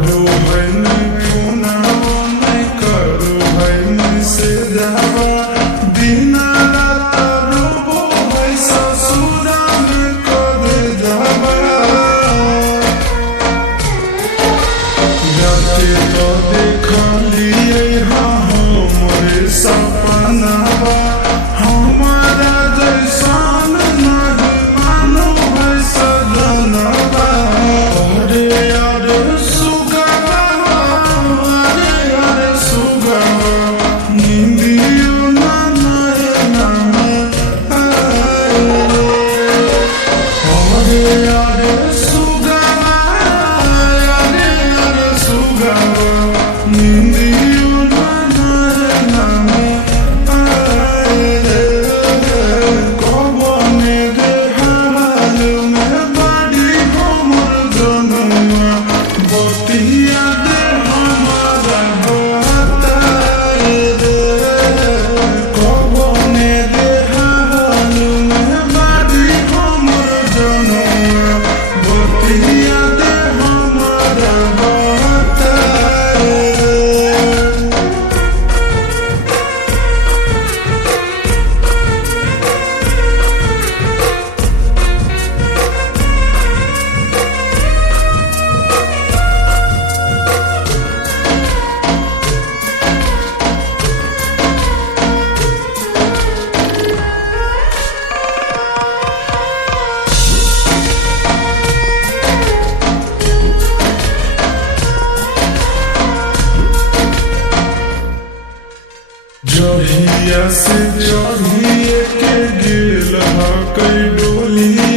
करो है नहीं पुना नहीं करो है नहीं से जावा बिना रोबो है ससुरा में कर जावा जाते तो देखा लिए हाँ मोरे सपना हमारा जैसा नहीं मानो है सजनवा अरे अरे सुगवा अरे सुगवा नींदियों ना नैना में आए अरे सुगवा अरे सुगवा नींदियों ना नैना में आए कबने दे हाल में बड़ी हमर जनुआ बतिया दे हमारा बताए कबने दे हाल में बड़ी हमर जनुआ बतिया दे हमारा बताए। जहिया से चढ़िए के गिल कई डोली